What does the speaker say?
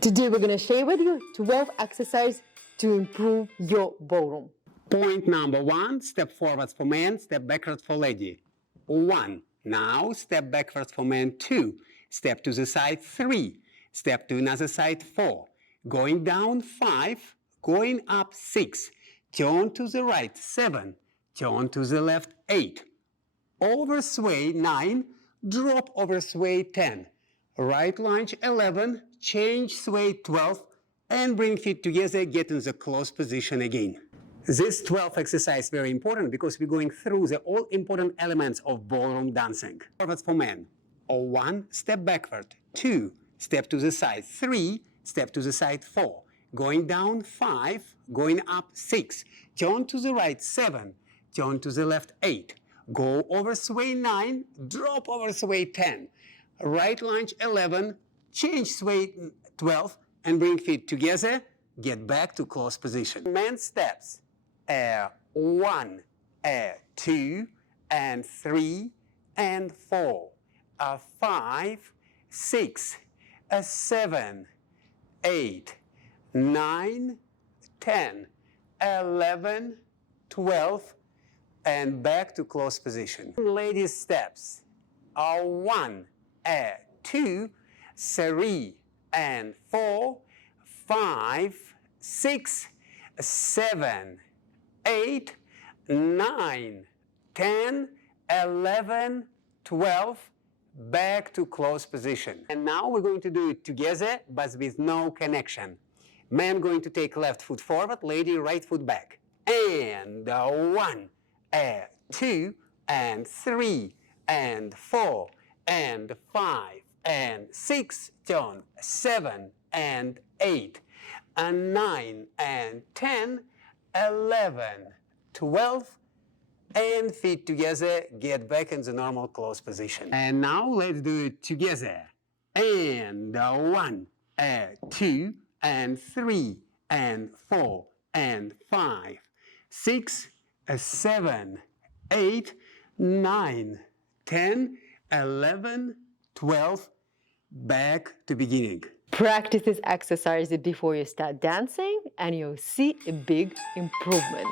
Today we're going to share with you 12 exercises to improve your ballroom. Point number 1, step forwards for man, step backwards for lady. 1. Now step backwards for man. 2. Step to the side. 3. Step to another side. 4. Going down. 5. Going up. 6. Turn to the right. 7. Turn to the left. 8. Over sway. 9. Drop over sway. 10. Right lunge. 11. Change sway. 12. And bring feet together. Get in the close position again. This 12 exercise is very important because we're going through the all important elements of ballroom dancing. Forwards for men. 1. Step backward. 2. Step to the side. 3. Step to the side. 4. Going down. 5. Going up. 6. Turn to the right. 7. Turn to the left. 8. Go over sway. 9. Drop over sway. 10. Right lunge. 11. Change sway. 12. And bring feet together. Get back to close position. Man steps. 1, 2, and 3, and 4, 5, 6, 7, 8, 9, 10, 11, 12, and back to close position. Ladies steps. 1, 2, 3, and 4, 5, 6, 7, 8, 9, 10, 11, 12, back to close position. And now we're going to do it together, but with no connection. Man going to take left foot forward, lady right foot back. And 1, 2, and 3, and 4, and 5, and 6, turn, 7, and 8, and 9, and 10, 11, 12, and feet together, get back in the normal close position. And now let's do it together. And 1, 2, and 3, and 4, and 5, 6, 7, 8, 9, 10, 11, 12, back to beginning. Practice this exercise before you start dancing and you'll see a big improvement.